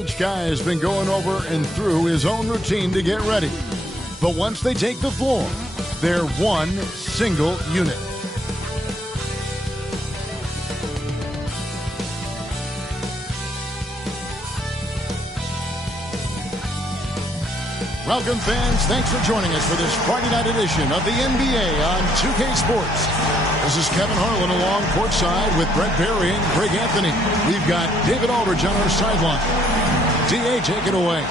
Each guy has been going over and through his own routine to get ready. But once they take the floor, they're one single unit. Welcome, fans. Thanks for joining us for this Friday night edition of the NBA on 2K Sports. This is Kevin Harlan along courtside with Brent Barry and Greg Anthony. We've got David Aldridge on our sideline. D.A., take it away.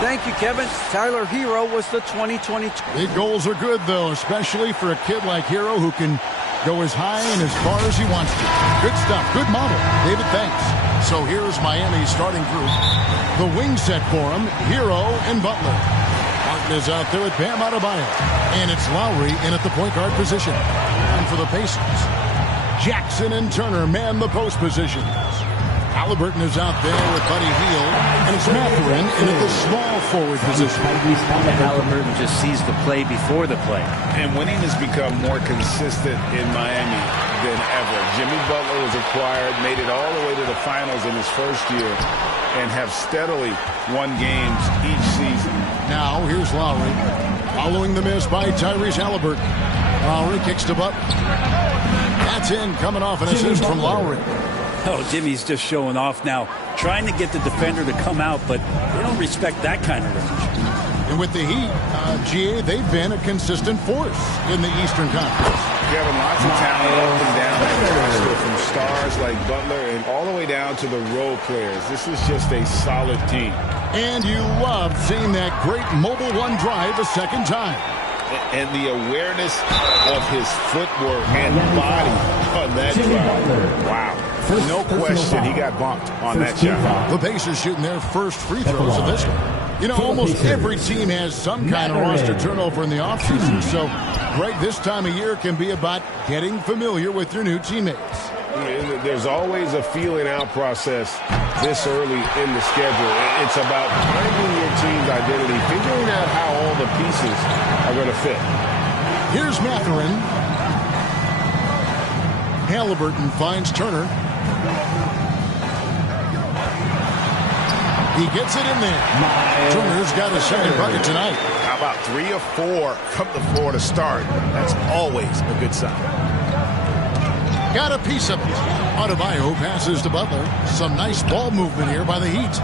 Thank you, Kevin. Tyler Hero was the 2022. Big goals are good, though, especially for a kid like Hero who can go as high and as far as he wants to. Good stuff. Good model. David, thanks. So here's Miami's starting group. The wing set for him, Hero and Butler. Martin is out there with Bam Adebayo. And it's Lowry in at the point guard position. And for the Pacers, Jackson and Turner man the post positions. Halliburton is out there with Buddy Hield, and it's Mathurin in at the small forward position. Halliburton just sees the play before the play. And winning has become more consistent in Miami than ever. Jimmy Butler was acquired, made it all the way to the finals in his first year, and have steadily won games each season. Now, here's Lowry, following the miss by Tyrese Halliburton. Lowry kicks to Butler. That's in, coming off an assist from Lowry. Oh, Jimmy's just showing off now, trying to get the defender to come out, but they don't respect that kind of range. And with the Heat, GA, they've been a consistent force in the Eastern Conference. Kevin, lots of talent up and down that roster, from stars like Butler and all the way down to the role players. This is just a solid team. And you love seeing that great mobile one drive a second time. And the awareness of his footwork and body on that drive. Wow. No question, he got bumped on that shot. The Pacers shooting their first free throws of this one. You know, almost every team has some kind of roster turnover in the offseason, so Greg, this time of year can be about getting familiar with your new teammates. There's always a feeling out process this early in the schedule. It's about finding your team's identity, figuring out how all the pieces are going to fit. Here's Mathurin. Halliburton finds Turner. He gets it in there. Turner's got a second bucket tonight. How about 3 of 4 from the floor to start? That's always a good sign. Got a piece of it. Adebayo passes to Butler. Some nice ball movement here by the Heat.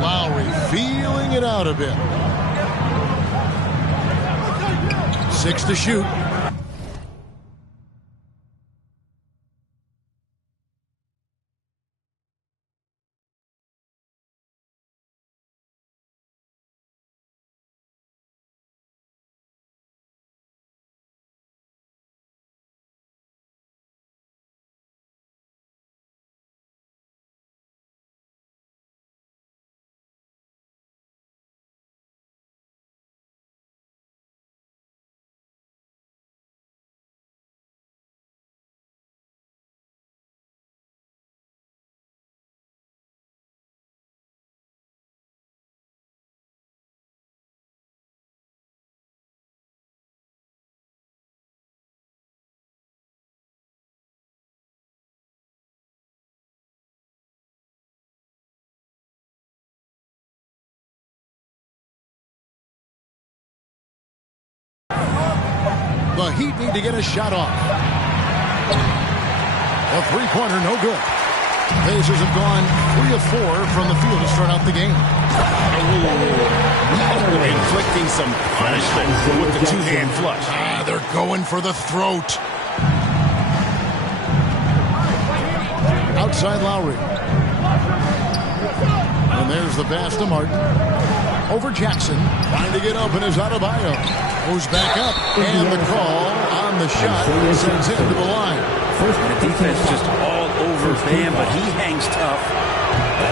Lowry feeling it out a bit. 6 to shoot. The Heat need to get a shot off. A three-pointer, no good. Pacers have gone 3 of 4 from the field to start out the game. Inflicting some punishment with the two-hand flush. They're going for the throat. Outside Lowry. And there's the pass to Martin. Over Jackson. Trying to get open is Adebayo. Goes back up. And the call on the shot sends him to the line. The defense just all over Bam, but he hangs tough.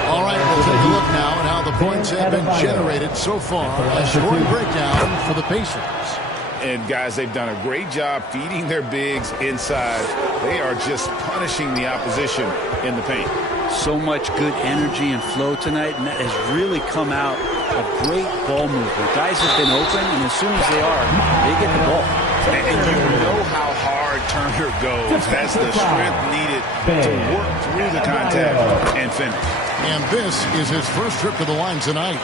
All right, we'll take a look now at how the points have been generated so far. A scoring breakdown for the Pacers. And, guys, they've done a great job feeding their bigs inside. They are just punishing the opposition in the paint. So much good energy and flow tonight, and that has really come out of great ball movement. Guys have been open, and as soon as they are, they get the ball. And you know how hard Turner goes. That's the strength needed to work through the contact and finish. And this is his first trip to the line tonight.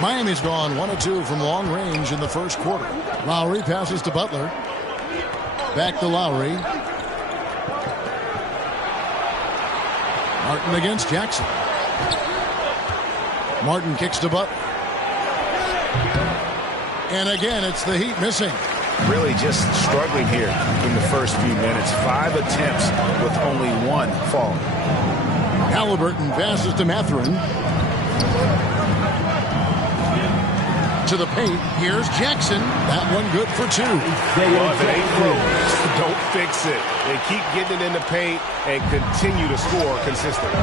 Miami's gone 1 of 2 from long range in the first quarter. Lowry passes to Butler. Back to Lowry. Martin against Jackson. Martin kicks to Butler. And again, it's the Heat missing. Really just struggling here in the first few minutes. 5 attempts with only 1 falling. Halliburton passes to Mathurin. To the paint. Here's Jackson. That one good for 2. Well, if it ain't broke, don't fix it. They keep getting it in the paint and continue to score consistently.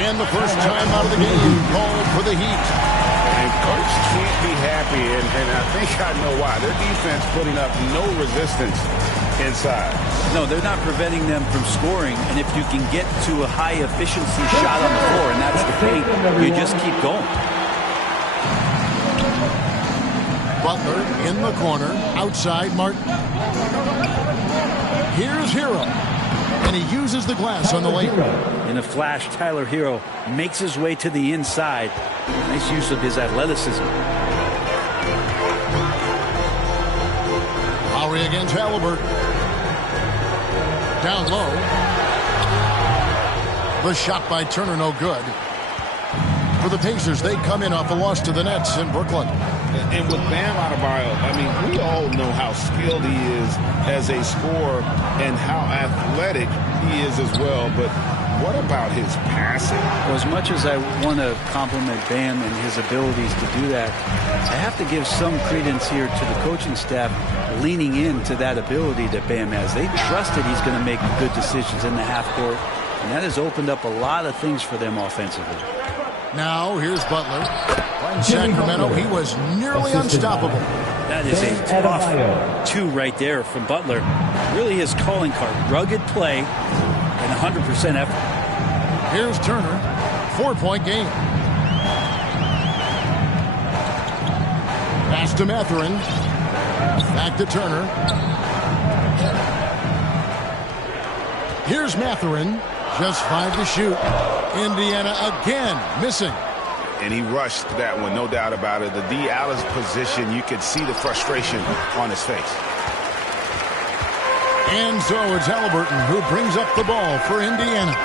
And the first time out of the game called for the Heat. And coach can't be happy, and I think I know why. Their defense putting up no resistance inside. No, they're not preventing them from scoring, and if you can get to a high-efficiency shot on the floor, and that's the paint, you just keep going. Butler in the corner, outside Martin. Here's Hero, and he uses the glass on the layup. In a flash, Tyler Hero makes his way to the inside. Nice use of his athleticism. Lowry against Halliburton. Down low. The shot by Turner, no good. For the Pacers, they come in off a loss to the Nets in Brooklyn. And with Bam Adebayo, I mean, we all know how skilled he is as a scorer and how athletic he is as well. But what about his passing? Well, as much as I want to compliment Bam and his abilities to do that, I have to give some credence here to the coaching staff leaning into that ability that Bam has. They trusted he's going to make good decisions in the half court, and that has opened up a lot of things for them offensively. Now, here's Butler. Playing Sacramento, he was nearly unstoppable. That is a tough 2 right there from Butler. Really his calling card. Rugged play and 100% effort. Here's Turner. 4-point game. Pass to Mathurin. Back to Turner. Here's Mathurin. Just 5 to shoot. Indiana again missing. And he rushed that one, no doubt about it. The D out of position, you could see the frustration on his face. And so it's Halliburton who brings up the ball for Indiana.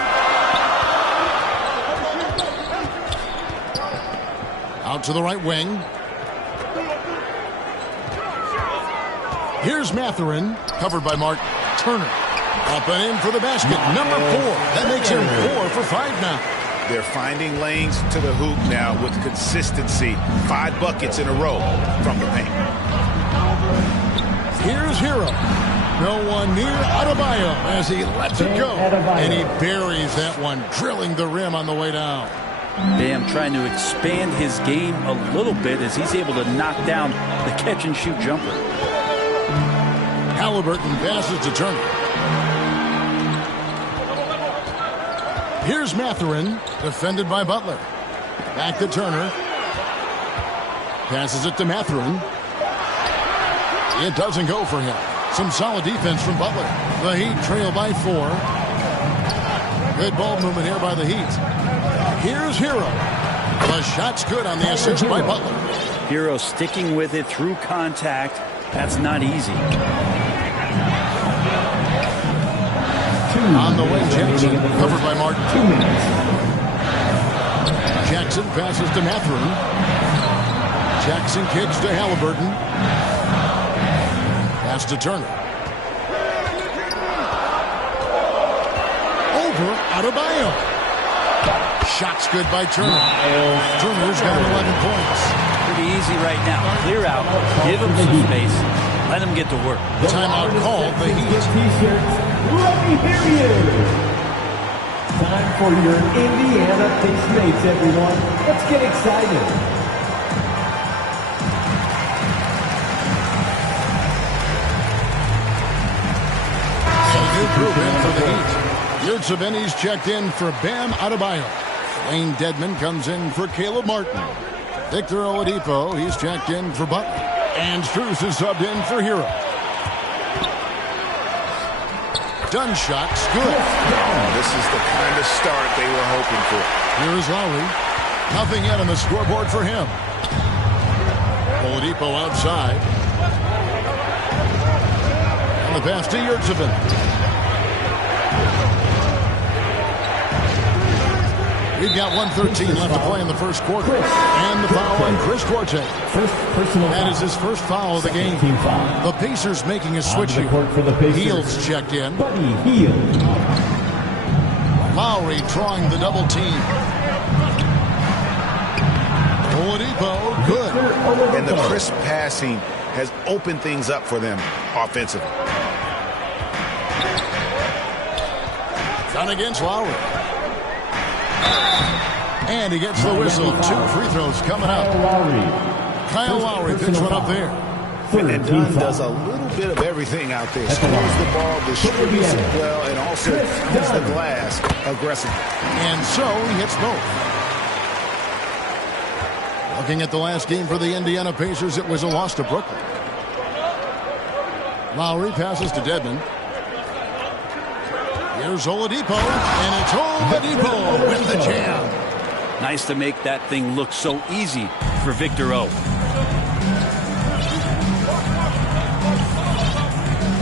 Out to the right wing. Here's Mathurin, covered by Martin. Turner. Up and in for the basket. Number 4. That makes him 4 for 5 now. They're finding lanes to the hoop now with consistency. 5 buckets in a row from the paint. Here's Hero. No one near Adebayo as he lets it go. And he buries that one, drilling the rim on the way down. Bam trying to expand his game a little bit as he's able to knock down the catch-and-shoot jumper. Halliburton passes to Turner. Here's Mathurin, defended by Butler. Back to Turner. Passes it to Mathurin. It doesn't go for him. Some solid defense from Butler. The Heat trail by 4. Good ball movement here by the Heat. Here's Hero. The shot's good on the assist by Butler. Hero sticking with it through contact. That's not easy. On the way, Jackson, covered by Martin. 2 minutes. Jackson passes to Mathurin. Jackson kicks to Halliburton. Pass to Turner. Over Adebayo. Shot's good by Turner. Turner's got 11 points. Pretty easy right now. Clear out. Give him some space. Let him get to work. Timeout called. The Heat. T-shirts. Let me hear you. Time for your Indiana Pacemates, everyone. Let's get excited. A new group in for the Heat. Yurtseven Benny's checked in for Bam Adebayo. Wayne Dedman comes in for Caleb Martin. Victor Oladipo, he's checked in for Butler. And Strus is subbed in for Hero. Dunn shot's good. This is the kind of start they were hoping for. Here is Lowry. Nothing yet on the scoreboard for him. Oladipo outside. And the pass to Yurtsevin. We've got 1:13 left to play in the first quarter. And the foul on Chris Duarte. That is his first foul of the game. The Pacers making a switch here. Hield's checked in. Lowry drawing the double team. Oladipo, good. And the crisp passing has opened things up for them offensively. Done against Lowry. And he gets the whistle. 2 free throws coming up. Kyle Lowry picks one up there. And Dunn does a little bit of everything out there. Scores the ball, distributes it well, and also hits the glass aggressively. And so he hits both. Looking at the last game for the Indiana Pacers, it was a loss to Brooklyn. Lowry passes to Dedmon. Here's Oladipo, and it's Oladipo with the jam. Nice to make that thing look so easy for Victor O.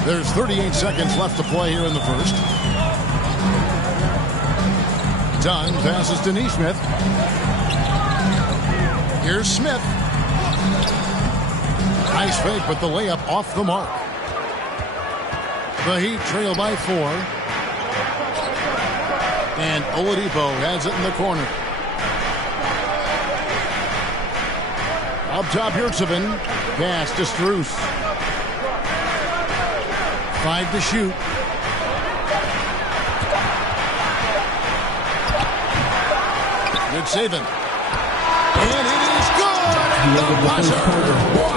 There's 38 seconds left to play here in the first. Dunn passes to Nesmith. Here's Smith. Nice fake, but the layup off the mark. The Heat trail by 4. And Oladipo has it in the corner. Up top, Yurtsevin. Pass to Strus. 5 to shoot. Good saving. And it is good! The buzzer! Wow!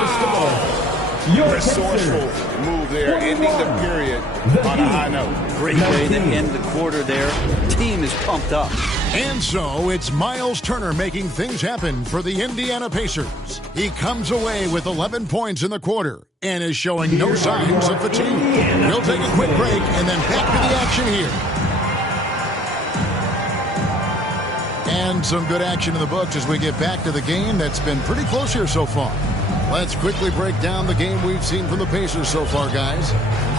Resourceful move there, ending the period on a high note. Great way to end the quarter there. Team is pumped up. And so it's Miles Turner making things happen for the Indiana Pacers. He comes away with 11 points in the quarter and is showing no signs of fatigue. We'll take a quick break and then back to the action here. And some good action in the books as we get back to the game that's been pretty close here so far. Let's quickly break down the game we've seen from the Pacers so far, guys.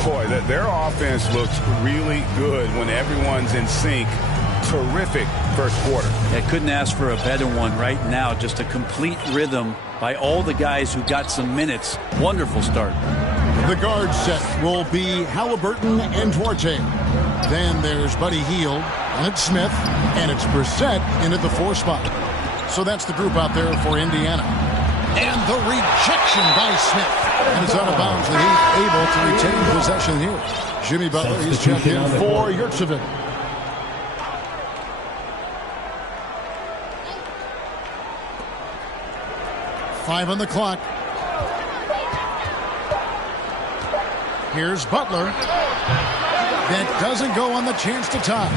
Boy, their offense looks really good when everyone's in sync. Terrific first quarter. I couldn't ask for a better one right now. Just a complete rhythm by all the guys who got some minutes. Wonderful start. The guard set will be Halliburton and Duarte. Then there's Buddy Hield, and it's Smith, and it's Brissett in at the 4 spot. So that's the group out there for Indiana. And the rejection by Smith. And it's out of bounds. The Heat able to retain possession here. Jimmy Butler, he's checked in for Yurtsevin. Five on the clock. Here's Butler. That doesn't go on the chance to tie.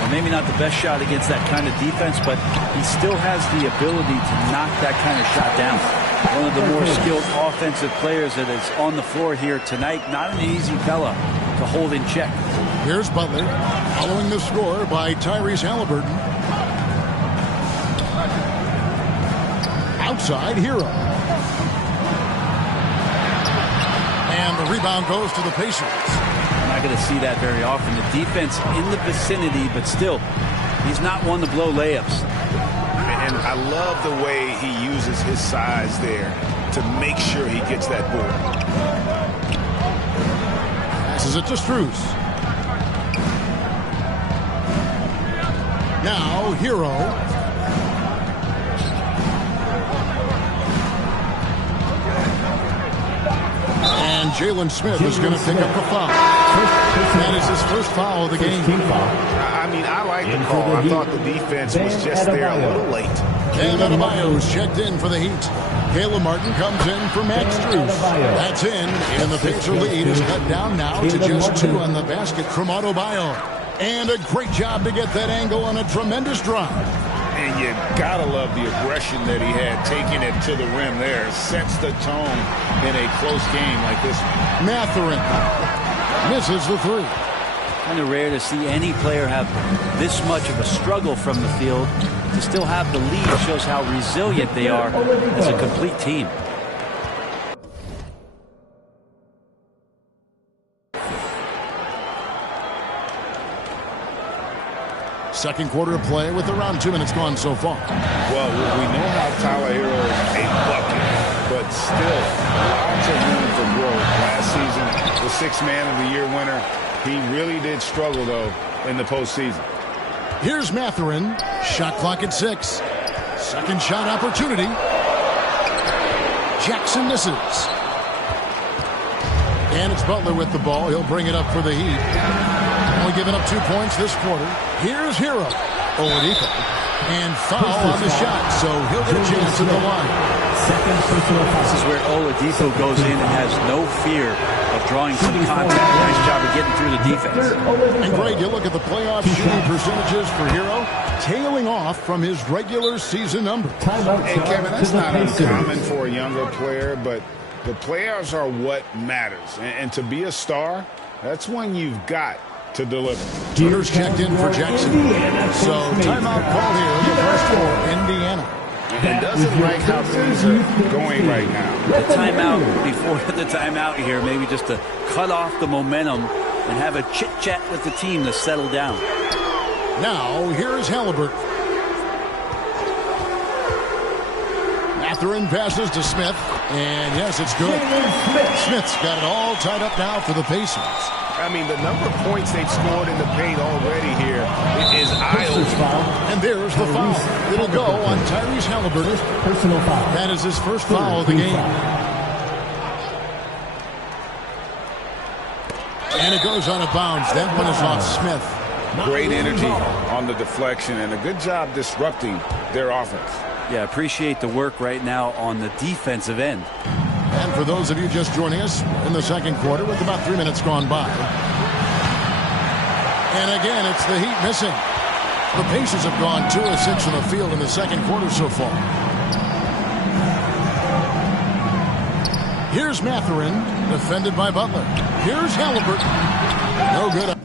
Well, maybe not the best shot against that kind of defense, but he still has the ability to knock that kind of shot down. One of the more skilled offensive players that is on the floor here tonight. Not an easy fella to hold in check. Here's Butler, following the score by Tyrese Halliburton. Outside, Hero. And the rebound goes to the Pacers. We're not going to see that very often. The defense in the vicinity, but still, he's not one to blow layups. And I love the way he uses his size there to make sure he gets that board. Passes it to Strus. Now, Hero. And Jalen Smith is going to pick up the foul. That is his first foul of the game. I mean, I like the call. I thought the defense was just there a little late. And Adebayo's checked in for the Heat. Caleb Martin comes in for Max Strus. That's in, and the Pacer lead is cut down now to just 2 on the basket from Adebayo. And a great job to get that angle on a tremendous drive. And you gotta love the aggression that he had, taking it to the rim there. Sets the tone in a close game like this. Mathurin misses the 3. Kind of rare to see any player have this much of a struggle from the field. To still have the lead shows how resilient they are as a complete team. Second quarter of play with around 2 minutes gone so far. Well, we know how Tyler Hero is a bucket, but still lots of room for growth. Last season, the Sixth Man of the Year winner, he really did struggle, though, in the postseason. Here's Mathurin. Shot clock at 6. Second shot opportunity. Jackson misses. And it's Butler with the ball. He'll bring it up for the Heat. Only giving up 2 points this quarter. Here's Hero. Oladipo. And foul on the shot, so he'll get a chance at the line. This is where Oladipo goes in and has no fear of drawing some contact. Nice job of getting through the defense. And Greg, you look at the playoff shooting percentages for Hero, tailing off from his regular season number. And Kevin, that's not uncommon for a younger player, but the playoffs are what matters. And to be a star, that's when you've got to deliver. Tutors checked in for Jackson. So timeout called here in the first quarter. Indiana. And doesn't like how things are going right now. The timeout before the timeout here, maybe just to cut off the momentum and have a chit-chat with the team to settle down. Now, here's Halliburton. Mathurin passes to Smith. And yes, it's good. Smith's got it all tied up now for the Pacers. I mean, the number of points they've scored in the paint already here is eye-opening. And there's the foul. It'll go on Tyrese Halliburton. Personal foul. That is his first foul of the game. And it goes out of bounds. That one is off Smith. Great energy on the deflection and a good job disrupting their offense. Yeah, appreciate the work right now on the defensive end. And for those of you just joining us in the second quarter with about 3 minutes gone by. And again, it's the Heat missing. The Pacers have gone 2 of 6 from the field in the second quarter so far. Here's Mathurin, defended by Butler. Here's Halliburton. No good.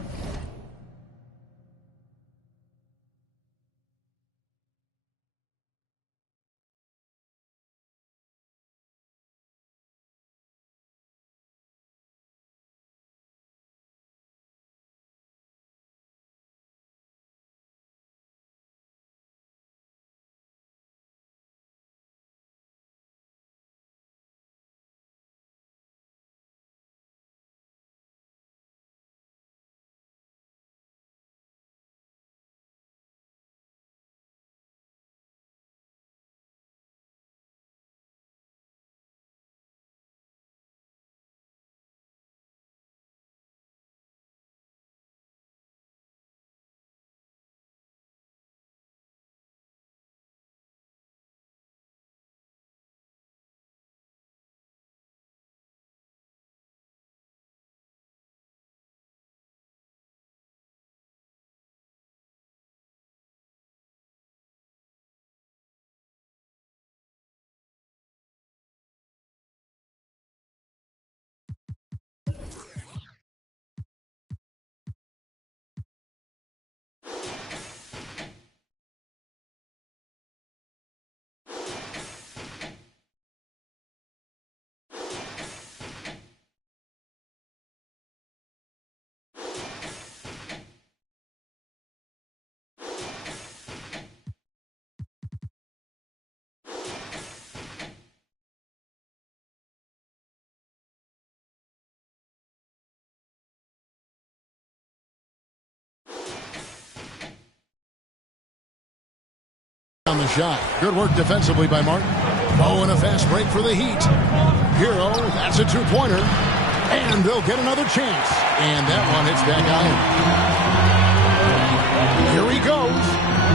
On the shot. Good work defensively by Martin. Oh, and a fast break for the Heat. Hero, that's a 2-pointer. And they'll get another chance. And that one hits back iron. Here he goes.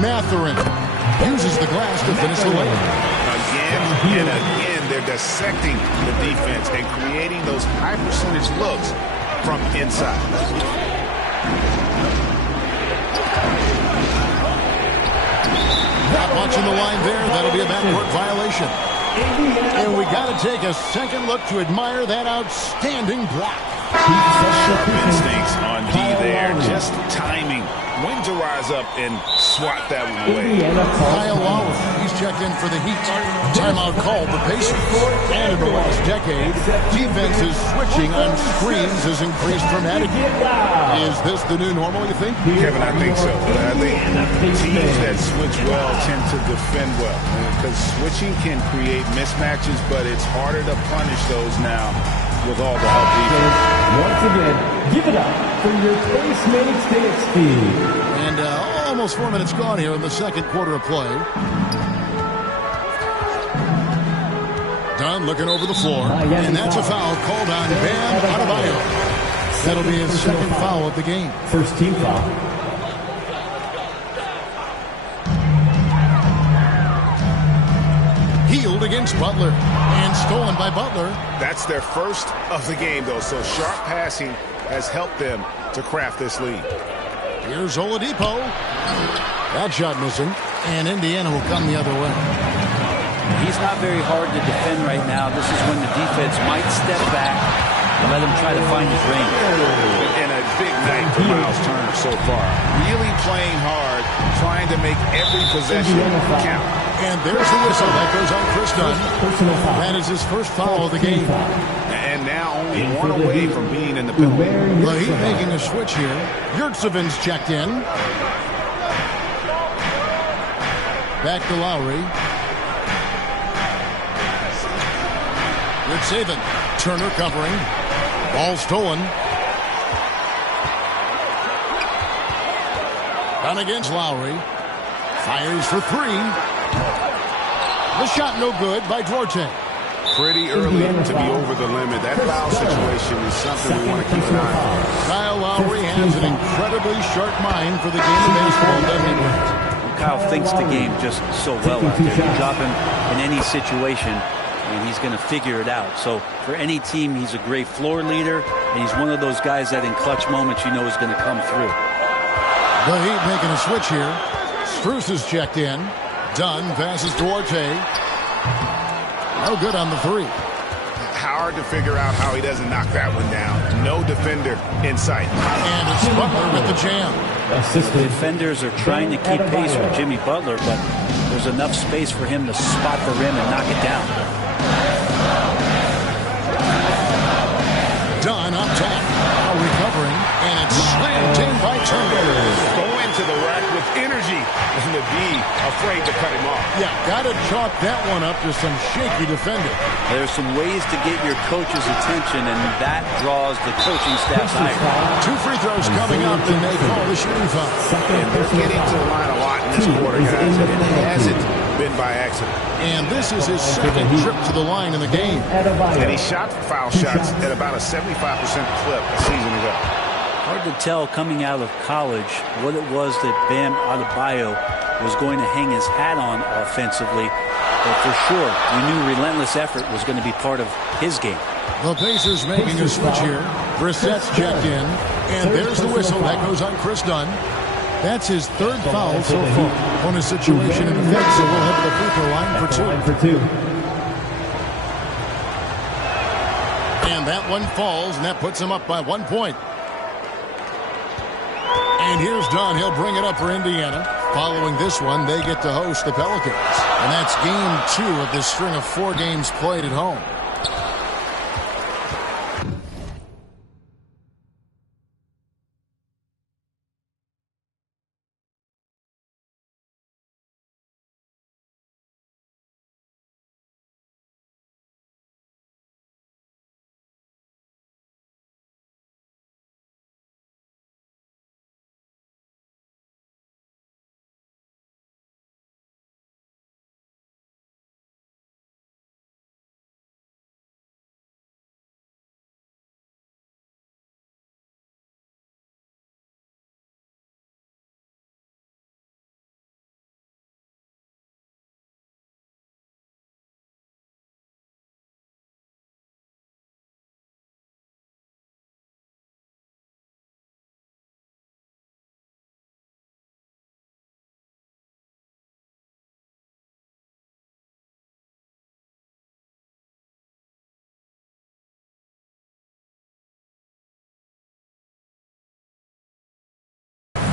Mathurin uses the glass to finish the layup. Again and again, they're dissecting the defense and creating those high-percentage looks from inside. Not watching the line there. That'll be a backcourt violation. And we got to take a second look to admire that outstanding block. Sharp instincts on D there. Just timing. When to rise up and swat that one away. Kyle Lowry, he's checked in for the Heat. Timeout called the Pacers. And in the last decade, defenses switching on screens has increased dramatically. Is this the new normal, you think? Kevin, I think so. I think teams that switch well tend to defend well. Because switching can create mismatches, but it's harder to punish those now with all the help defense. Once again, give it up for your Postmates dance speed. And almost 4 minutes gone here in the second quarter of play. Dunn looking over the floor. And that's a foul called on Bam Adebayo. That'll be his second foul of the game. First team foul. Healed against Butler. And stolen by Butler. That's their first of the game, though. So sharp passing has helped them to craft this lead. Here's Oladipo. That shot missing. And Indiana will come the other way. He's not very hard to defend right now. This is when the defense might step back and let him try to find his range. And a big night for Miles Turner so far. Really playing hard, trying to make every possession count. And there's the whistle that goes on Chris Dunn. That is his first foul of the game. And now only one away from being in the penalty. The Heat making a switch here. Yurtseven's checked in. Back to Lowry. Yurtseven. Turner covering. Ball stolen. Done against Lowry. Fires for three. The shot no good by Duarte. Pretty early to be over the limit. That foul situation is something we want to keep an eye on. Kyle Lowry has an incredibly sharp mind for the game of basketball, doesn't he? Kyle thinks the game just so well out there. You drop him in any situation, and he's going to figure it out. So for any team, he's a great floor leader, and he's one of those guys that in clutch moments you know is going to come through. The Heat making a switch here. Strus is checked in. Dunn passes Duarte. No good on the three. Hard to figure out how he doesn't knock that one down. No defender in sight. And it's Butler with the jam. Defenders are trying to keep pace with Jimmy Butler, but there's enough space for him to spot the rim and knock it down. Dunn up top. Now recovering. And it's slammed in by Turner. Go into the rack with energy and to be afraid to cut him off. Yeah, got to chalk that one up to some shaky defending. There's some ways to get your coach's attention, and that draws the coaching staff's ire. 2 free throws coming up, and they call the shooting foul. And they're getting to the line a lot in this quarter, guys, and it hasn't been by accident. And this is his second trip to the line in the game. And he shot foul shots at about a 75% clip a season ago. Hard to tell coming out of college what it was that Bam Adebayo was going to hang his hat on offensively. But for sure, you knew relentless effort was going to be part of his game. The Pacers making a switch here. Brissett's checked in. And there's the whistle that goes on Chris Dunn. That's his third foul so far on a situation in effect, so we'll head to the free throw line for two. And that one falls, and that puts him up by 1 point. And here's Dunn. He'll bring it up for Indiana. Following this one, they get to host the Pelicans. And that's game 2 of this string of 4 games played at home.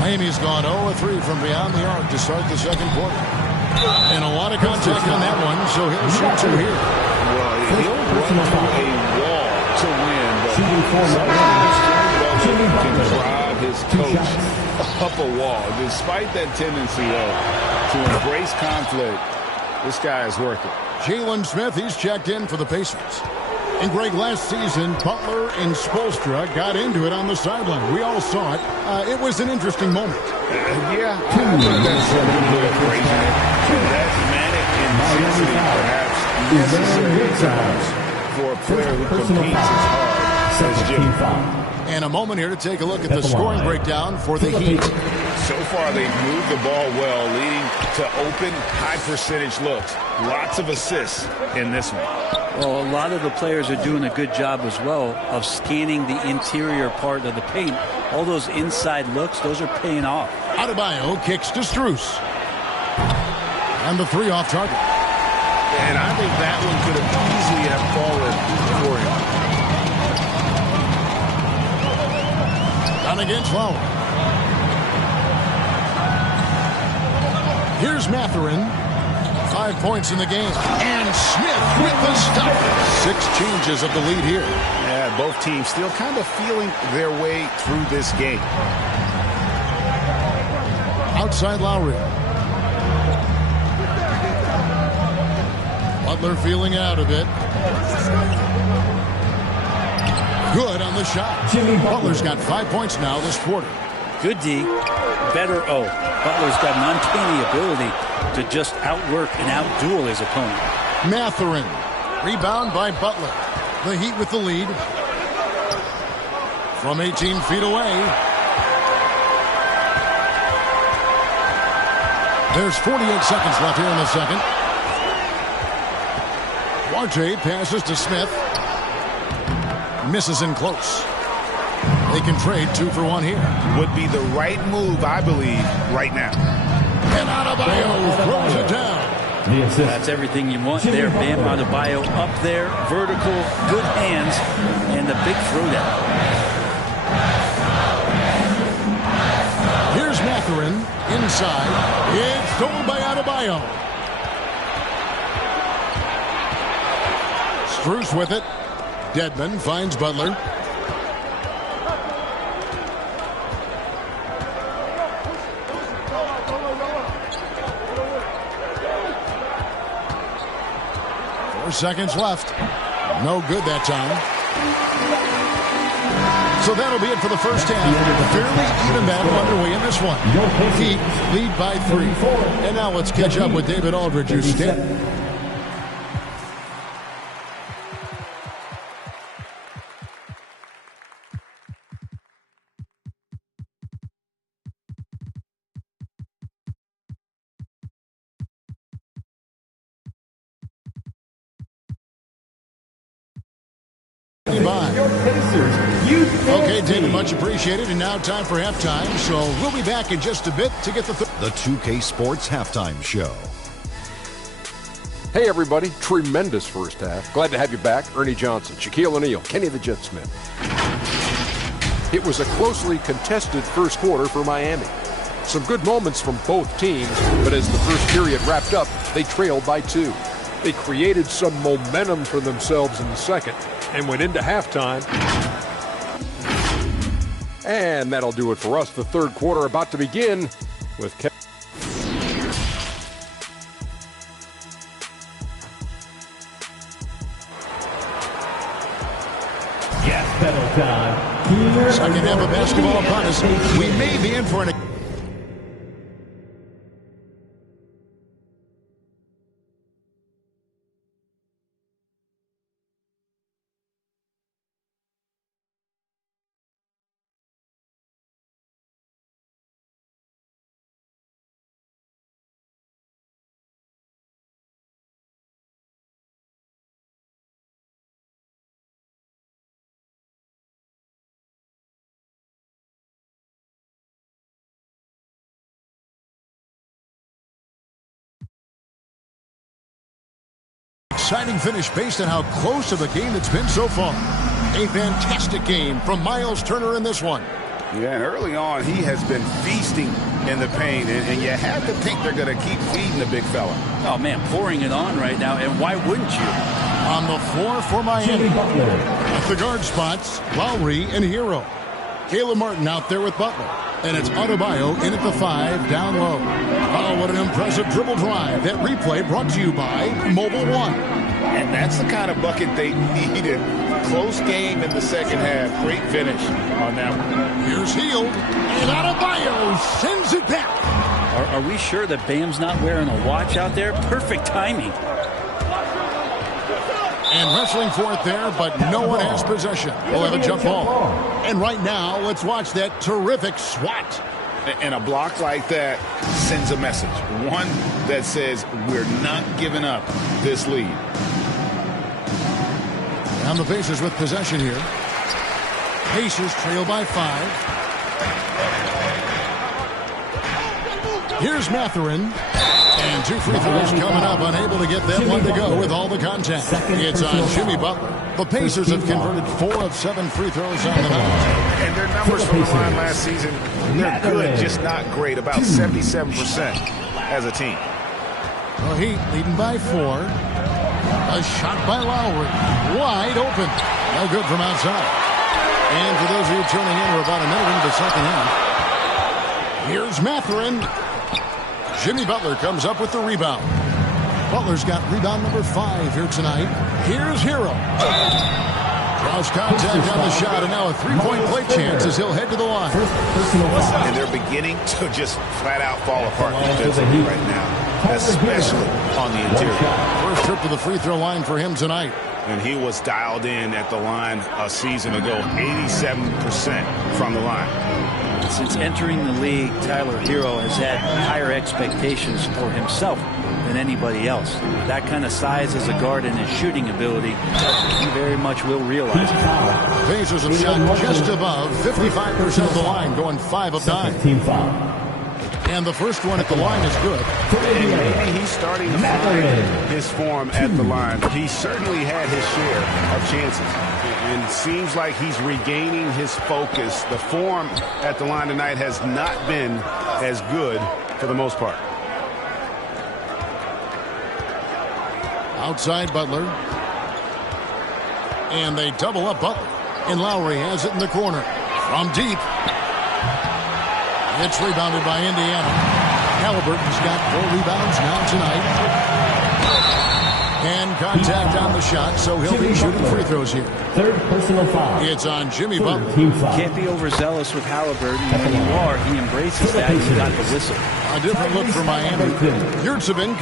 Miami's gone 0-3 from beyond the arc to start the second quarter. And a lot of contact on that one, so he'll shoot two here. Well, he'll run through a wall to win, but sometimes Butler can drive his coach up a wall. Despite that tendency, though, to embrace conflict, this guy is worth it. Jalen Smith, he's checked in for the Pacers. And Greg, last season, Butler and Spoelstra got into it on the sideline. We all saw it. It was an interesting moment. Yeah, I think that's a little bit of phrasing it. That manic intensity, perhaps necessary at times for a player who competes as hard as Jimmy. And a moment here to take a look at the scoring breakdown for the Heat. So far, they've moved the ball well, leading to open, high-percentage looks. Lots of assists in this one. Well, a lot of the players are doing a good job as well of scanning the interior part of the paint. All those inside looks, those are paying off. Adebayo kicks to Strus. And the three off target. And I think that one could have easily have fallen for him. Down against Lowry. Here's Mathurin. 5 points in the game. And Smith with the stuff. 6 changes of the lead here. Yeah, both teams still kind of feeling their way through this game. Outside Lowry. Butler feeling out of it. Good on the shot. Butler's got 5 points now this quarter. Good D. Better O. Butler's got an uncanny ability to just outwork and outduel his opponent. Mathurin. Rebound by Butler. The Heat with the lead. From 18 feet away. There's 48 seconds left here in the second. Duarte passes to Smith. Misses in close. They can trade 2 for 1 here. Would be the right move, I believe, right now. And Adebayo throws it down. That's everything you want there. Bam Adebayo up there, vertical, good hands, and the big throwdown. Here's Mathurin inside. It's stolen by Adebayo. Strus with it. Dedmon finds Butler. Seconds left. No good that time. So that'll be it for the first half. Fairly even battle underway in this one. Heat lead by 3. And now let's catch up with David Aldridge, who's standing. Okay, David, much appreciated. And now time for halftime. So we'll be back in just a bit to get the 2K Sports Halftime Show. Hey, everybody. Tremendous first half. Glad to have you back. Ernie Johnson, Shaquille O'Neal, Kenny the Jet Smith. It was a closely contested first quarter for Miami. Some good moments from both teams, but as the first period wrapped up, they trailed by 2. They created some momentum for themselves in the second and went into halftime. And that'll do it for us. The third quarter about to begin with Kevin. Gas pedal time. second half of basketball upon us. We may be in for an... Exciting finish based on how close of a game it's been so far. A fantastic game from Miles Turner in this one. Yeah, and early on, he has been feasting in the paint, and you have to think they're going to keep feeding the big fella. Oh, man, pouring it on right now, and why wouldn't you? On the floor for Miami. At the guard spots, Lowry and Hero. Caleb Martin out there with Butler. And it's Adebayo in at the 5, down low. Oh, what an impressive dribble drive. That replay brought to you by Mobile One. And that's the kind of bucket they needed. Close game in the second half. Great finish on that one. Here's Hield. And Adebayo sends it back. Are we sure that Bam's not wearing a watch out there? Perfect timing. And wrestling for it there, but no one has possession. We'll have a jump ball. And right now, let's watch that terrific swat. And a block like that sends a message. One that says we're not giving up this lead. And the Pacers with possession here. Pacers trail by 5. Here's Mathurin. And 2 free throws coming up, unable to get that one to go with all the contact. It's on Jimmy Butler. The Pacers have converted 4 of 7 free throws on the night. And their numbers from the line last season, they're good, just not great. About 77% as a team. The Heat leading by 4. A shot by Lowry. Wide open. No good from outside. And for those of you tuning in, we're about a minute into the second half. Here's Mathurin. Jimmy Butler comes up with the rebound. Butler's got rebound number 5 here tonight. Here's Hero. Cross contact on the shot, and now a 3-point play chance as he'll head to the line. And they're beginning to just flat out fall apart defensively right now, especially on the interior. First trip to the free throw line for him tonight. And he was dialed in at the line a season ago, 87% from the line. Since entering the league, Tyler Hero has had higher expectations for himself than anybody else. That kind of size as a guard and his shooting ability, he very much will realize it. Pacers have shot just above 55% of the line, going 5 of 9. And the first one at the line is good. And maybe he's starting to find his form at the line. He certainly had his share of chances. And it seems like he's regaining his focus. The form at the line tonight has not been as good for the most part. Outside Butler. And they double up Butler. And Lowry has it in the corner. From deep. It's rebounded by Indiana. Halliburton's got 4 rebounds now tonight. And contact on the shot, so he'll be shooting free throws here. Third personal foul. It's on Jimmy Butler. Can't be overzealous with Halliburton. When you are, he embraces that. He's got the whistle. A different look for Miami. Yurtsevin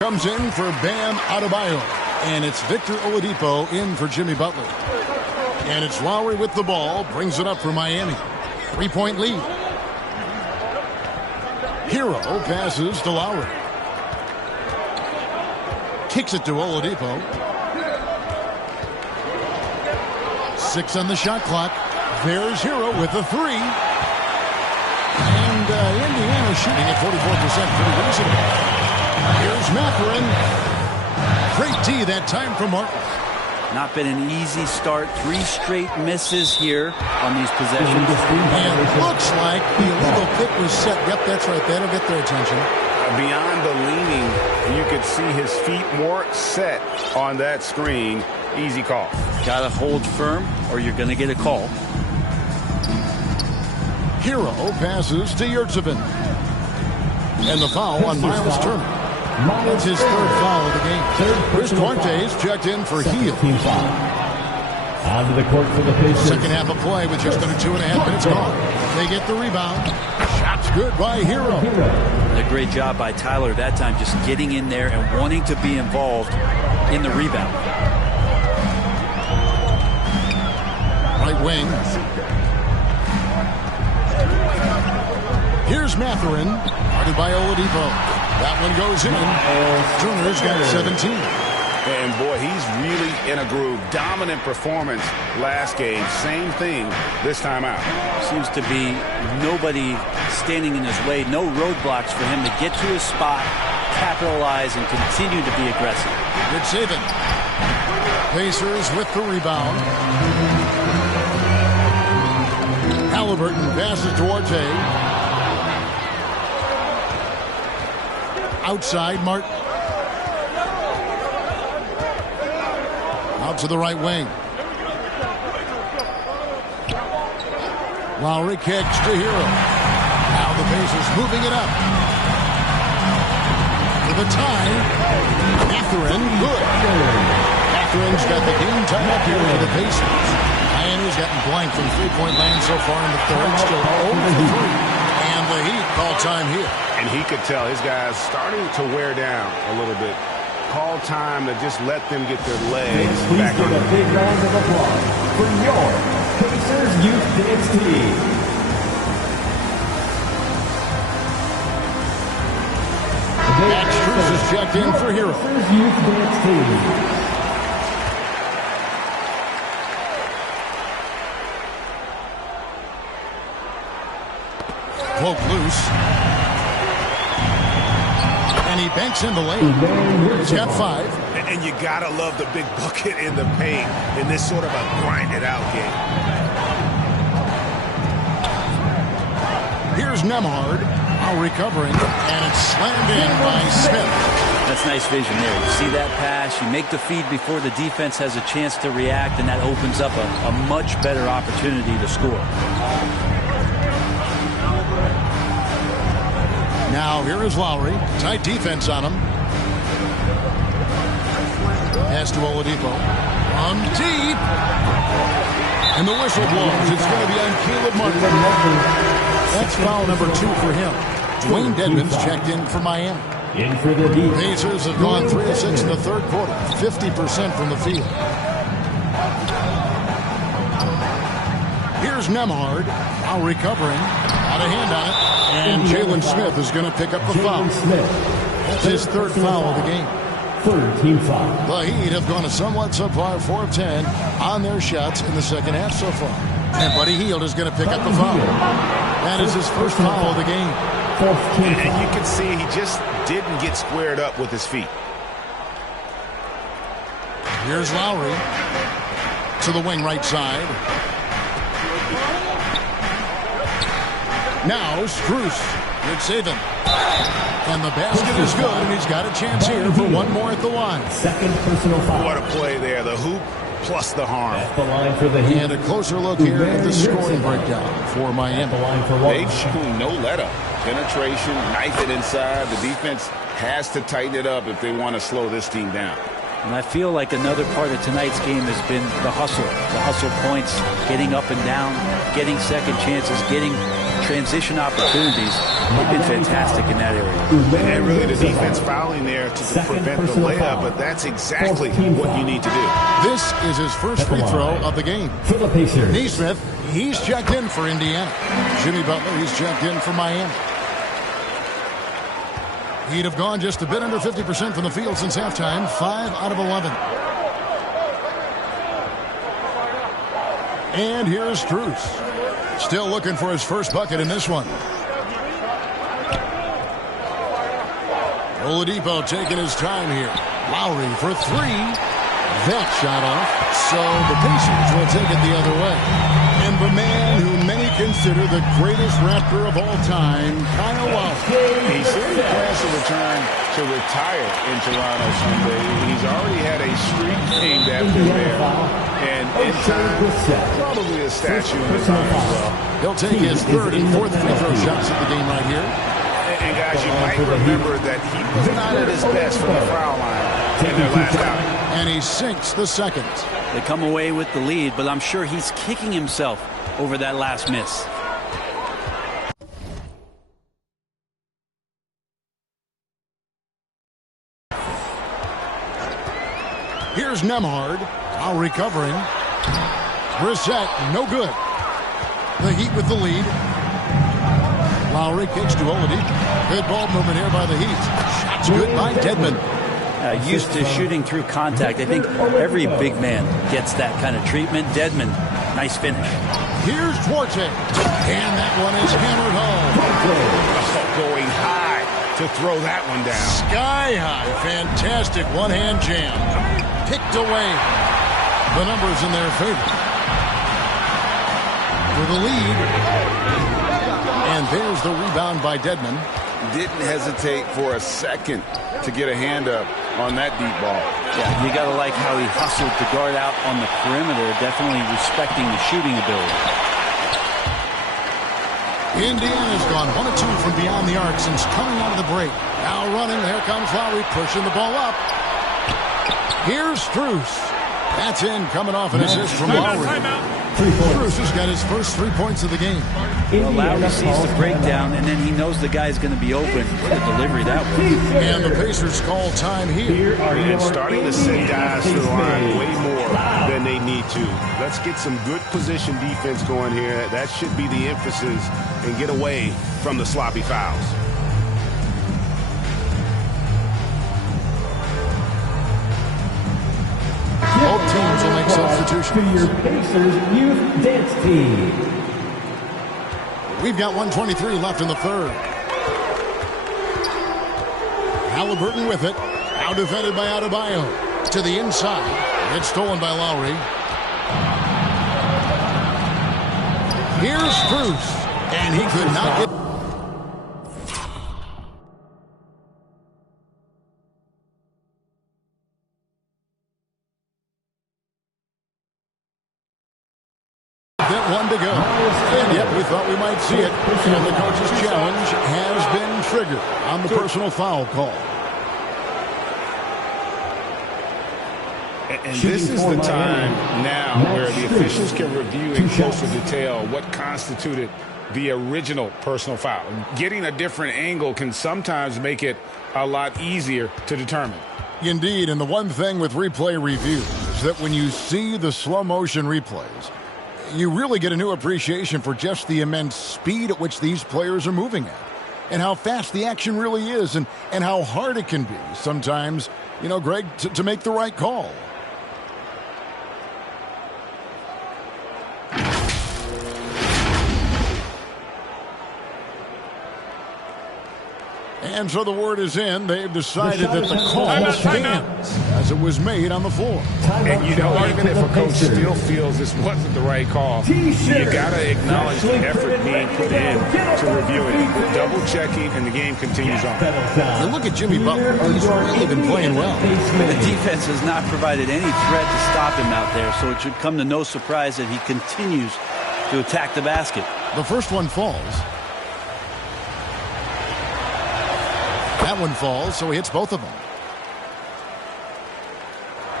Comes in for Bam Adebayo. And it's Victor Oladipo in for Jimmy Butler. And it's Lowry with the ball. Brings it up for Miami. 3-point lead. Hero passes to Lowry. Kicks it to Oladipo. 6 on the shot clock. There's Hero with a 3. And Indiana shooting at 44%. Pretty reasonable. Here's Mathurin. Great D that time from Martin. Not been an easy start. 3 straight misses here on these possessions. And it looks like the illegal pick was set. Yep, that's right. That'll get their attention. Beyond the leaning, you could see his feet more set on that screen. Easy call. Got to hold firm or you're going to get a call. Hero passes to Yurtsevin. And the foul on Miles Turner. That's his 3rd foul of the game. Chris Duarte's checked in for Heel. Onto the court for the Pacers. Second half of play with just under 2.5 minutes gone. They get the rebound. Shot's good by Hero. A great job by Tyler that time, just getting in there and wanting to be involved in the rebound. Right wing. Here's Mathurin. Guarded by Oladipo. That one goes in. Turner's got 17. And boy, he's really in a groove. Dominant performance last game. Same thing this time out. Seems to be nobody standing in his way. No roadblocks for him to get to his spot, capitalize, and continue to be aggressive. Good saving. Pacers with the rebound. Halliburton passes Duarte. Outside, Martin. Out to the right wing. Lowry kicks to Hero. Now the Pacers moving it up. For the tie. Mathurin, good. Mathurin's got the game time up here for the Pacers. Miami's gotten blank from three-point land so far in the third. Still 0 for 3. And the Heat call time here. And he could tell his guys starting to wear down a little bit. Call time to just let them get their legs back on. Please give a big round of applause for your Pacers Youth Dance Team. Max Strus is checked in for Hero. Pacers Youth Dance Team. Poke loose. And he banks in the lane. He's got 5. And you gotta love the big bucket in the paint in this sort of a grinded out game. Here's Nembhard. Now recovering. And it's slammed in by Smith. That's nice vision there. You see that pass, you make the feed before the defense has a chance to react, and that opens up a much better opportunity to score. Now here is Lowry. Tight defense on him. Pass to Oladipo. From deep. And the whistle blows. It's going to be on Caleb Martin. That's foul number 2 for him. Dwayne Dedmon's checked in for Miami. In for the Heat. Pacers have gone 3 of 6 in the third quarter. 50% from the field. Here's Nembhard. Now recovering. Got a hand on it. And Jalen Smith is going to pick up the foul. That's his 3rd foul of the game. 3rd team foul. The Heat have gone a somewhat subpar 4 of 10 on their shots in the second half so far. And Buddy Hield is going to pick up the foul. That is his 1st foul of the game. And you can see he just didn't get squared up with his feet. Here's Lowry to the wing right side. Now Strus. Good saving. And the basket is good, and he's got a chance here for one more at the line. 2nd personal foul. What a play there. The hoop plus the harm. That's the line for the Heat. And a closer look here at the scoring breakdown for Miami. The line for They've shown no let-up. Penetration, knife it inside. The defense has to tighten it up if they want to slow this team down. And I feel like another part of tonight's game has been the hustle points, getting up and down, getting second chances, getting transition opportunities. They've been fantastic in that area. And really the defense fouling there to prevent the layup, but that's exactly what you need to do. This is his first free throw of the game. Neesmith, he's checked in for Indiana. Jimmy Butler, he's checked in for Miami. He'd have gone just a bit under 50% from the field since halftime, 5 out of 11. And here's Strus. Still looking for his first bucket in this one. Oladipo taking his time here. Lowry for three. That shot off. So the Pacers will take it the other way. And the man who many consider the greatest Raptor of all time, Kyle Lowry. He certainly plans to return to retire in Toronto someday. He's already had a streak named after him there. And in time, probably a statue in his honor as well. He'll take his third and fourth free throw shots at the game right here. And guys, you might remember that he was not at his best from the foul line in their last outing. And he sinks the second. They come away with the lead, but I'm sure he's kicking himself over that last miss. Here's Nembhard. Now recovering. Brissett, no good. The Heat with the lead. Lowry kicks to Oladipo. Good ball movement here by the Heat. Shots good by Dedmon. Used to shooting through contact. I think every big man gets that kind of treatment. Dedmon, nice finish. Here's Duarte. And that one is hammered home. Going high to throw that one down. Sky high. Fantastic one-hand jam. Picked away. The numbers in their favor. For the lead. And there's the rebound by Dedmon. Didn't hesitate for a second to get a hand up on that deep ball. Yeah, you got to like how he hustled to guard out on the perimeter, definitely respecting the shooting ability. Indiana's gone 1 of 2 from beyond the arc since coming out of the break. Now running, here comes Lowry pushing the ball up. Here's Strus. That's in, coming off an assist from Lowry. Strus has got his first 3 points of the game. Well, Lowry sees the breakdown, and then he knows the guy's going to be open. What a delivery that was. And the Pacers call time here. And starting to send guys to the line way more than they need to. Let's get some good position defense going here. That should be the emphasis, and get away from the sloppy fouls. Both teams will make substitutions. To your Pacers youth dance team. We've got 1:23 left in the third. Halliburton with it. Now defended by Adebayo. To the inside. It's stolen by Lowry. Here's Strus. And he could not get... one to go. And yet we thought we might see it. And the coach's challenge has been triggered on the personal foul call. And this is the time now where the officials can review in closer detail what constituted the original personal foul. Getting a different angle can sometimes make it a lot easier to determine. Indeed, and the one thing with replay review is that when you see the slow motion replays, you really get a new appreciation for just the immense speed at which these players are moving at, and how fast the action really is, and how hard it can be sometimes, you know, Greg, to make the right call. And so the word is in. They've decided that the call stands as it was made on the floor. And you know, even if a coach still feels this wasn't the right call, you got to acknowledge the effort being put in to review it. Double checking, and the game continues on. And look at Jimmy Butler. He's really been playing well. The defense has not provided any threat to stop him out there, so it should come to no surprise that he continues to attack the basket. The first one falls. That one falls, so he hits both of them.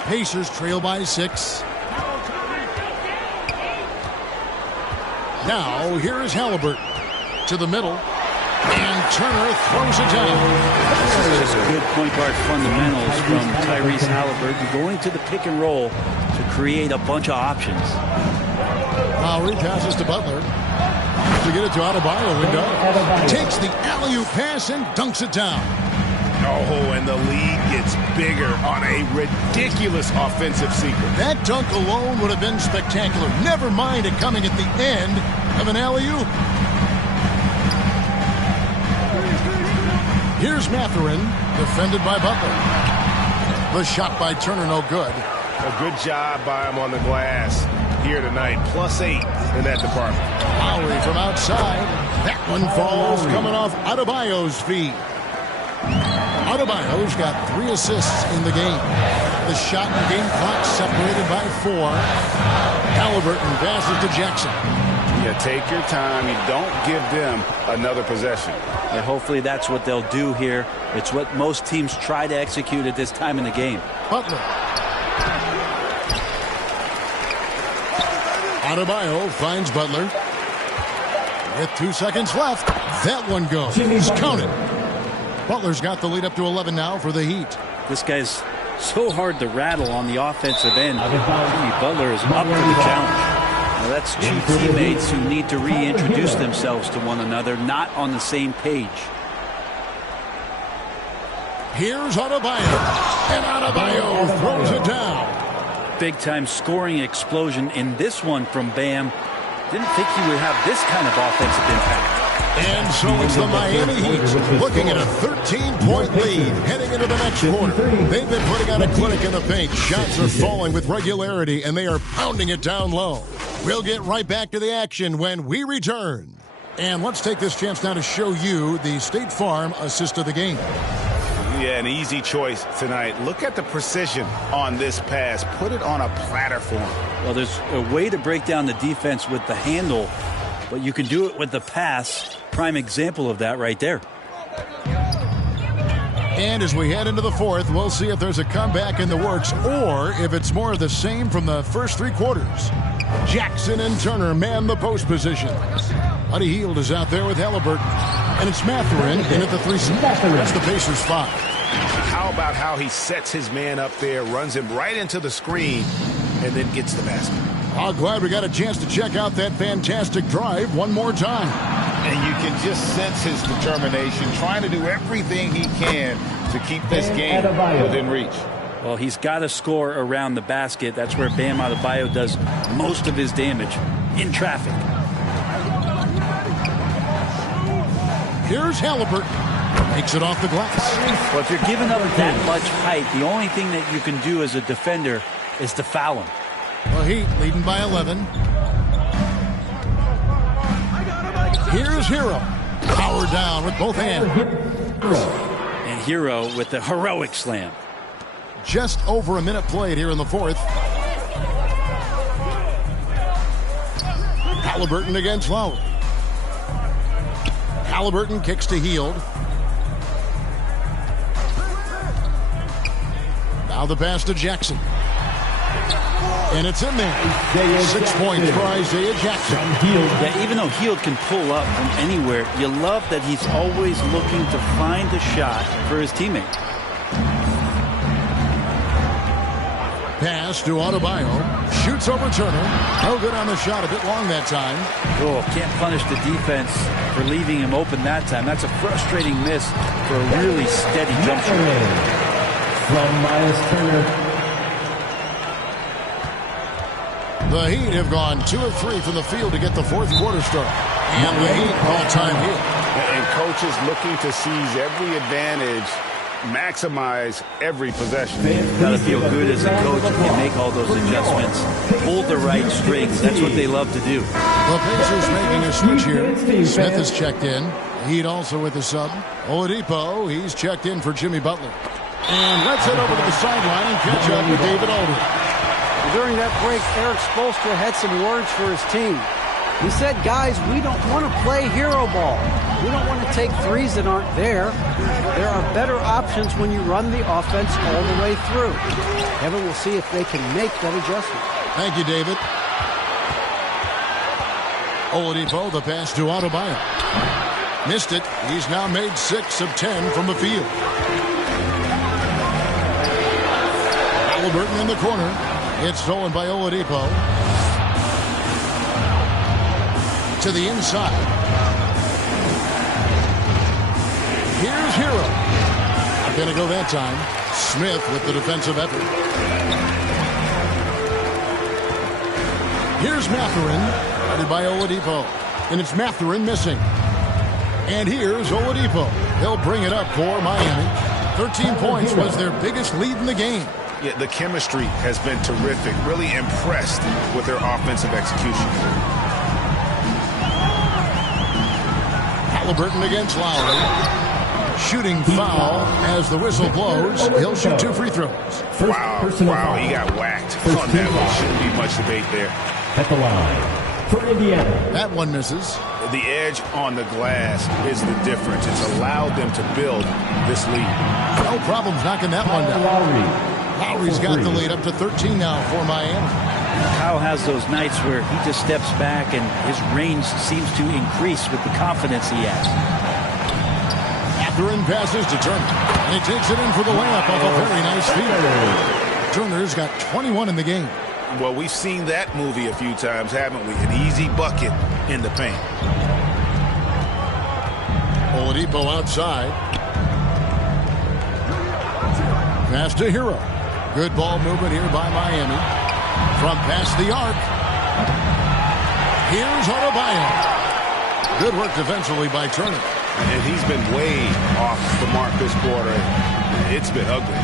Pacers trail by 6. Now, here is Halliburton to the middle, and Turner throws it down. This is good point guard fundamentals from Tyrese Halliburton, going to the pick and roll to create a bunch of options. Lowry passes to Butler to get it to Adebayo. Window takes the alley-oop pass and dunks it down. Oh, and the lead gets bigger on a ridiculous offensive sequence. That dunk alone would have been spectacular. Never mind it coming at the end of an alley-oop. Here's Mathurin, defended by Butler. The shot by Turner, no good. A good job by him on the glass here tonight. +8 in that department. Lowry from outside. That one falls coming off Adebayo's feet. Adebayo's got 3 assists in the game. The shot and game clock separated by 4. Halliburton passes to Jackson. You take your time. You don't give them another possession. And hopefully that's what they'll do here. It's what most teams try to execute at this time in the game. Butler. Adebayo finds Butler. With 2 seconds left, that one goes. He's counted. Butler's got the lead up to 11 now for the Heat. This guy's so hard to rattle on the offensive end. Jimmy Butler is up to the challenge. Now that's 2 teammates who need to reintroduce themselves to one another, not on the same page. Here's Adebayo, and Adebayo throws it down. Big-time scoring explosion in this one from Bam. Didn't think he would have this kind of offensive impact. And so it's the Miami Heat looking at a 13-point lead heading into the next quarter. They've been putting on a clinic in the paint. Shots are falling with regularity, and they are pounding it down low. We'll get right back to the action when we return. And let's take this chance now to show you the State Farm assist of the game. Yeah, an easy choice tonight. Look at the precision on this pass. Put it on a platter for him. Well, there's a way to break down the defense with the handle, but you can do it with the pass. Prime example of that right there. And as we head into the fourth, we'll see if there's a comeback in the works or if it's more of the same from the first 3 quarters. Jackson and Turner man the post positions. Buddy Hield is out there with Halliburton. And it's Mathurin in at the 3 spot. That's the Pacers 5. How about how he sets his man up there, runs him right into the screen, and then gets the basket. Oh, glad we got a chance to check out that fantastic drive one more time. And you can just sense his determination, trying to do everything he can to keep this game within reach. Well, he's got to score around the basket. That's where Bam Adebayo does most of his damage, in traffic. Here's Halliburton. Makes it off the glass. Well, if you're giving up that much height, the only thing that you can do as a defender is to foul him. The Heat leading by 11. Here's Hero. Power down with both hands. And Hero with the heroic slam. Just over a minute played here in the fourth. Halliburton against Lowry. Halliburton kicks to Hield. Now the pass to Jackson. And it's in there. 6 points for Isaiah Jackson. Yeah, even though Hield can pull up from anywhere, you love that he's always looking to find a shot for his teammate. Pass to Adebayo. Shoots over Turner. No good on the shot. A bit long that time. Oh, can't punish the defense for leaving him open that time. That's a frustrating miss for a really steady jump shot. From Miles Turner. The Heat have gone 2 of 3 from the field to get the fourth quarter started. And the Heat all-time Heat. And coaches looking to seize every advantage, maximize every possession. Got to feel good as a coach if you make all those adjustments. Hold the right strings. That's what they love to do. The Pacers making a switch here. Smith has checked in. Heat also with the sub. Oladipo, he's checked in for Jimmy Butler. And let's head over to the sideline and catch up with David Aldridge. During that break, Eric Spoelstra had some words for his team. He said, guys, we don't want to play hero ball. We don't want to take threes that aren't there. There are better options when you run the offense all the way through. Kevin will see if they can make that adjustment. Thank you, David. Oladipo, the pass to Adebayo. Missed it. He's now made 6 of 10 from the field. Halliburton in the corner. It's stolen by Oladipo. To the inside. Here's Hero. Not going to go that time. Smith with the defensive effort. Here's Mathurin. Guarded by Oladipo. And it's Mathurin missing. And here's Oladipo. He'll bring it up for Miami. 13 points was their biggest lead in the game. Yeah, the chemistry has been terrific. Really impressed with their offensive execution. Halliburton against Lowry. Shooting foul as the whistle blows. He'll shoot 2 free throws. Wow, he got whacked on that one. Shouldn't be much debate there. At the line for Indiana. That one misses. The edge on the glass is the difference. It's allowed them to build this lead. No problems knocking that one down. Lowry's got the lead up to 13 now for Miami. Kyle has those nights where he just steps back and his range seems to increase with the confidence he has. Mathurin passes to Turner. And he takes it in for the layup off a very nice field. Turner's got 21 in the game. Well, we've seen that movie a few times, haven't we? An easy bucket in the paint. Oladipo outside. Pass to Hero. Good ball movement here by Miami. From past the arc. Here's Adebayo. Good work defensively by Turner. And he's been way off the mark this quarter. It's been ugly.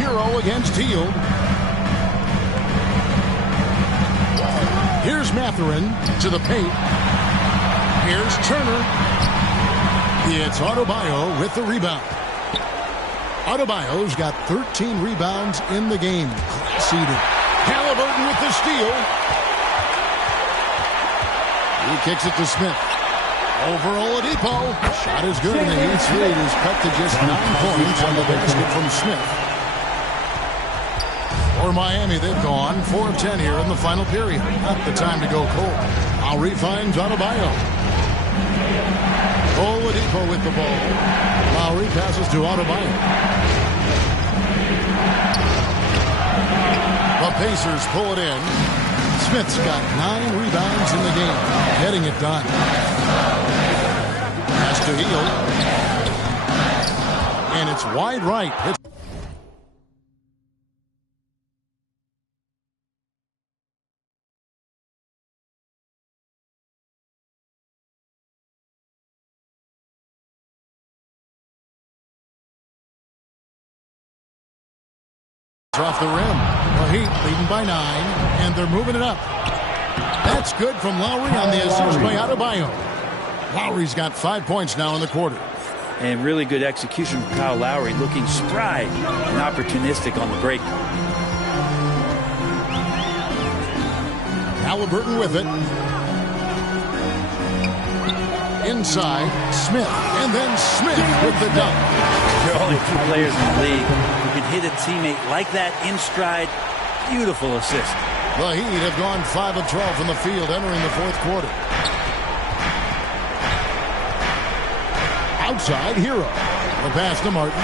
Hero against Hield. Here's Mathurin to the paint. Here's Turner. It's Adebayo with the rebound. Adebayo's got 13 rebounds in the game. Class-seeded. Halliburton with the steal. He kicks it to Smith. Over Oladipo. Shot is good, and the Heat's lead is cut to just 9 points on the basket from Smith. For Miami, they've gone 4 of 10 here in the final period. Not the time to go cold. Lowry finds Adebayo. Oladipo with the ball. Lowry passes to Adebayo. The Pacers pull it in. Smith's got 9 rebounds in the game. Getting it done. Pass to Hield. And it's wide right. Off the rim. The Heat leading by 9, and they're moving it up. That's good from Lowry on the assist by Adebayo. Lowry's got 5 points now in the quarter. And really good execution from Kyle Lowry, looking spry and opportunistic on the break. Halliburton with it. Inside, Smith, and then Smith with the dunk. There are only 2 players in the league who can hit a teammate like that in stride. Beautiful assist. The Heat have gone 5 of 12 from the field entering the 4th quarter. Outside, Hero. The pass to Martin.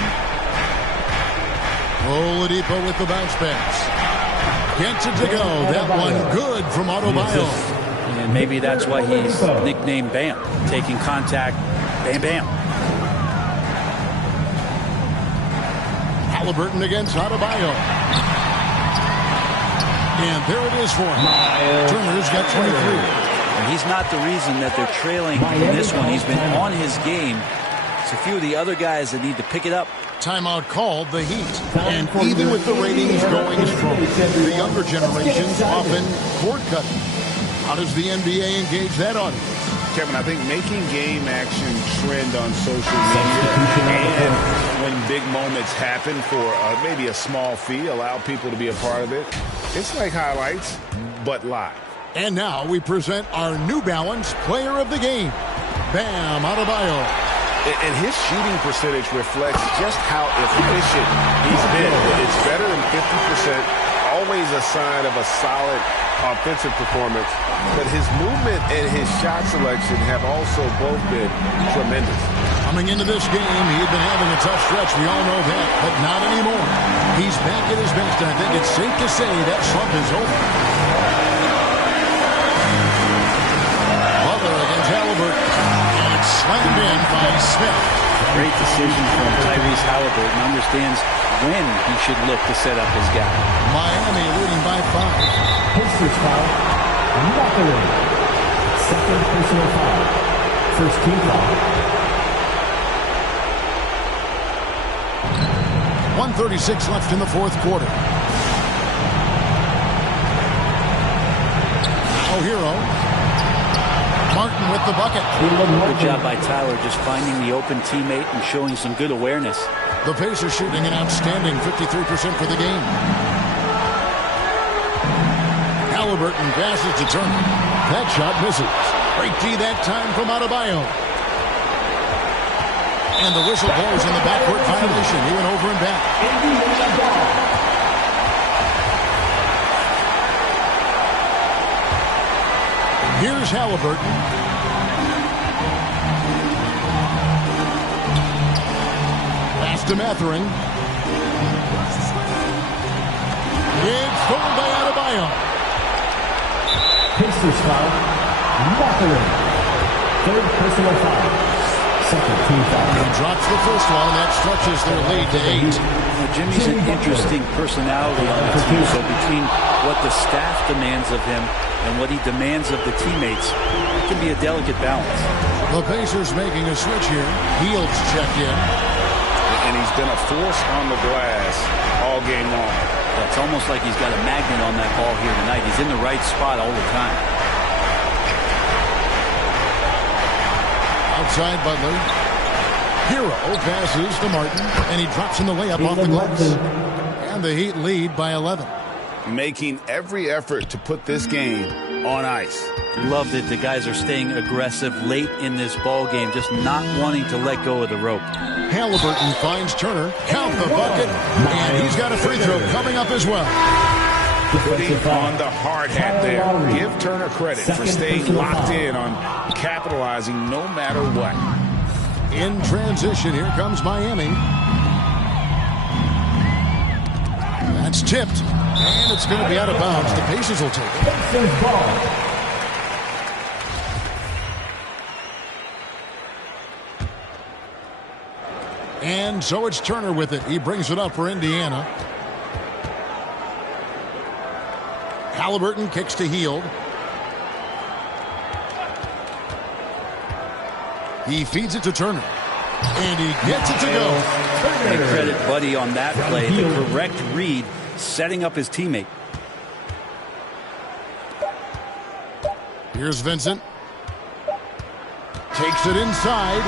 Oladipo with the bounce pass. Gets it to go. That one good from Adebayo. And maybe that's why he's nicknamed Bam. Taking contact, bam, bam. Halliburton against Adebayo. And there it is for him. Turner's got 23. And he's not the reason that they're trailing in this one. He's been on his game. It's a few of the other guys that need to pick it up. Timeout called, the Heat. And even with the ratings going strong, the younger generations often cord cutting. How does the NBA engage that audience? Kevin, I think making game action trend on social media and when big moments happen for maybe a small fee, allow people to be a part of it. It's like highlights, but live. And now we present our New Balance Player of the Game, Bam Adebayo. And his shooting percentage reflects just how efficient he's been. It's better than 50%, always a sign of a solid offensive performance. But his movement and his shot selection have also both been tremendous. Coming into this game, he had been having a tough stretch. We all know that, but not anymore. He's back at his best, and I think it's safe to say that slump is over. Butler against Halliburton. And it's slammed in by Smith. Great decision from Tyrese Halliburton. Understands when he should look to set up his guy. Miami leading by 5. Pacers foul. Nothing. Second personal foul. First team foul. 1:36 left in the fourth quarter. Now Hero. Martin with the bucket. Good job by Tyler just finding the open teammate and showing some good awareness. The Pacers shooting an outstanding 53% for the game. Halliburton passes to Turner. That shot misses. Great D that time from Adebayo. And the whistle blows in the backcourt violation. He went over and back. Here's Halliburton. Pass to Mathering. It's stolen by Adebayo. Pacers foul. Nothing. Third personal foul. Second team foul. He drops the first one, and that stretches their lead to 8. Jimmy's an interesting personality on the team, so between what the staff demands of him and what he demands of the teammates, it can be a delicate balance. The Pacers making a switch here. Hield's checked in. And he's been a force on the glass all game long. It's almost like he's got a magnet on that ball here tonight. He's in the right spot all the time. Outside Butler. Hero passes to Martin, and he drops in the layup off the glass. And the Heat lead by 11. Making every effort to put this game on ice. Love that the guys are staying aggressive late in this ball game, just not wanting to let go of the rope. Halliburton finds Turner. Count the bucket. And he's got a free throw coming up as well. Putting on the hard hat there. Give Turner credit for staying locked in on capitalizing no matter what. In transition, here comes Miami. That's tipped. And it's going to be out of bounds. The Pacers will take it. And so it's Turner with it. He brings it up for Indiana. Halliburton kicks to Hield. He feeds it to Turner. And he gets it to go. I credit Buddy on that play. The correct read, setting up his teammate. Here's Vincent. Takes it inside.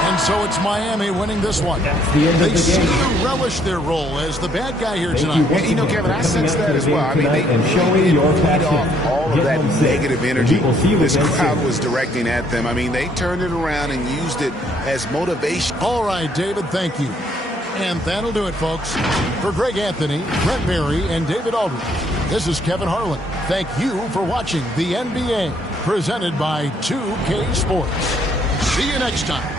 And so it's Miami winning this one. They seem to relish their role as the bad guy here tonight. And, you know, Kevin, I sense that as well. I mean, they really feed off all of that negative energy this crowd was directing at them. I mean, they turned it around and used it as motivation. All right, David, thank you. And that'll do it, folks. For Greg Anthony, Brett Berry, and David Aldridge, this is Kevin Harlan. Thank you for watching the NBA, presented by 2K Sports. See you next time.